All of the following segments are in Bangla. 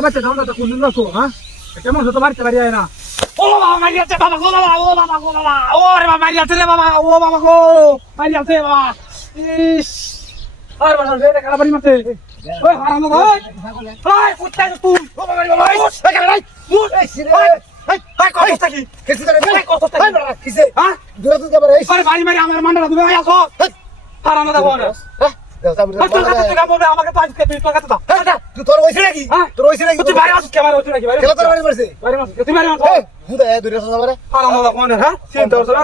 না বাচ্চা দাও না তো কোন না তো হ্যাঁ কেমন তো মারতে পারি না ও বাবা মারিয়াছে বাবা গো বাবা ও বাবা গো বাবা ও রে বাবা মারিয়াছে রে বাবা ও বাবা গো মারিয়াছে বাবা ইস আর বাবা রে কালা বাড়ি মারতে ওই হারাম ভাই ওই কুত্তা তুই ও বাবা বাবা এই কেন নাই মুই এই সিরে এই কত কি কেসি করে এই কত কি কিসে হ্যাঁ দূরে দূরে যাবে এই আরে বাড়ি মারি আমার মান্ডা তুমি ভাই আসো হারাম না বাবা হ্যাঁ আমাকে তো আজকে তুই তোর কাছে দাও তুই তোর হইছে নাকি তোর হইছে নাকি তুই বাইরে আসছিস ক্যামেরা হইছে নাকি বাইরে খেলা তোর বাড়ি মারছে বাইরে মারছিস তুই বাইরে মারছিস হুদা দূরে আসছ আমারে হারাম না কোন হ্যাঁ চিন্তা করছ না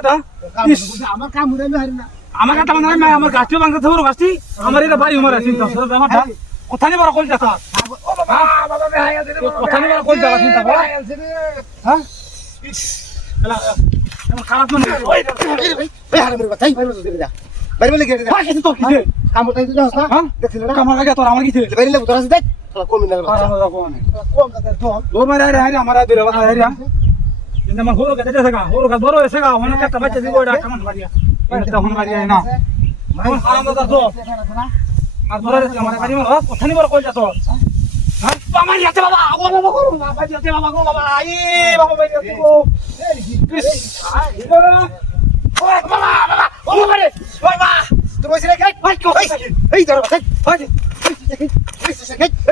আমার কাম হইরে না হারিনা আমার কাটা মানে আমার গাছটি ভাঙতে ধরো গাছটি আমার এটা বাড়ি উমরা চিন্তা করছ ব্যাপারটা কোথায় বড় কল যাতা ও বাবা বাবা ভাই আছে রে কোথায় বড় কল যাতা চিন্তা কর হ্যাঁ এলা এমন খারাপ মনে ওই ভাই হারাম রে ভাই বাইরে মারছিস যা বাইরে বলে গেছে ভাই কিছু তো কিছে কাম করতে দিছস না হ্যাঁ দেখছিস না কাম লাগে তোর আমার কিছে বাইরে লে তোর আছে দেখ কম না কম দাদা তো ও মারে আরে আরে আমার দিলে কথা আরে ইন্দা মন হোরো গেছে জায়গা হোরো গা বড় এসে গা মনে একটা বাচ্চা দিব এটা কেমন মারিয়া এটা হন মারিয়া না মন হারাম দাদা তো আর ধরে রে আমার বাড়ি মার কথা নি বড় কই যা তো হ্যাঁ বাবা ইয়াতে বাবা ও বাবা গো বাবা ইয়াতে বাবা গো বাবা আই বাবা বাইরে গো এই বাবা ওই বাবা বাবা ও মারে ওই বাবা তুই বসে রে ভাই কই এই ধর ভাই ভাই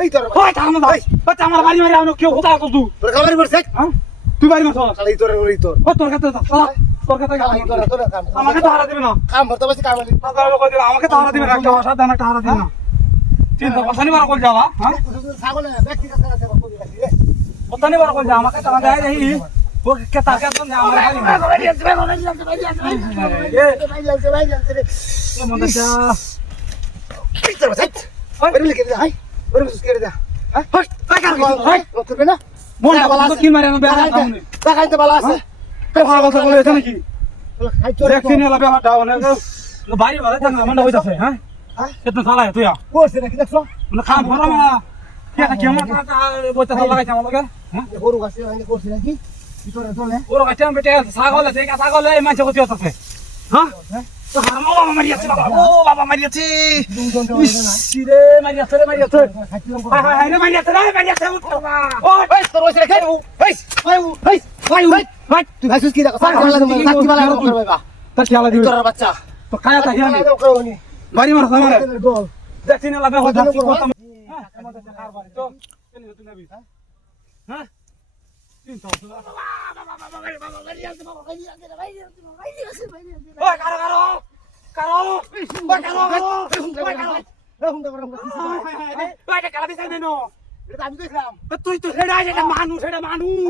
এই ধর ভাই থাম ভাই বাচ্চা আমার বাড়ি মারি আনো কেউ হতা তো তুই তোর বাড়ি মারছ হ্যাঁ তুই বাড়ি মারছ শালা এই তোর ওই তোর ও তোর কাছে শালা তোর কাছে তোর কাম আমাকে তো হারা দিবে না কাম করতে বসে কাম আমাকে তো হারা দিবে না একটা ভাষা দেন একটা হারা দিবে না চিন্তা কথা নি বড় কল যাওয়া হ্যাঁ ছাগল ব্যক্তিগত আছে কই রাখি রে কথা নি বড় কল যা আমাকে তো গায় রহি वो क्या ताकत तो हमारे भाई ये मत जा इधर बस अरे लेके जा हाय अरे बस कर जा हां फर्स्ट काय कर हाय तो ना मोन तो किन मारे ना बेहा सामने काय तो बाला আছে তো ভালো কথা বলে এটা নাকি দেখছিস না বেহা দাও না বাড়ি বাড়ি থাকা মানে হইতাছে হ্যাঁ কত সালা তুই কোরছে নাকি দেখছো মানে খাম ভরা না কে কেমন টাকা বইতা লাগাইছ আমার লগে হ্যাঁ গরু গাছে আইনে কোরছে নাকি ওর কাছে বেটে ছাগল আছে কা ছাগল এই মাছ কত আছে হ্যাঁ তো হারাম বাবা মারিয়াছে বাবা ও বাবা মারিয়াছে সিরে মারিয়াছে রে মারিয়াছে হাই হাই হাই রে মারিয়াছে বাবা ও এই তোর ওই রে খেউ এই ভাই ভাই ভাই ভাই তুই ভাইসুস কি দেখো সাকি বালা করবে বাবা তার খেলা দিবি তোর বাচ্চা তো খায়া তা হিয়ানি বাড়ি মার সামনে দেখছিস না লাগে হঠাৎ কি করতাম হ্যাঁ আমাদের কার বাড়ি তো চলে তুই নবি হ্যাঁ চিন্তা করছ তুই তো মানুষ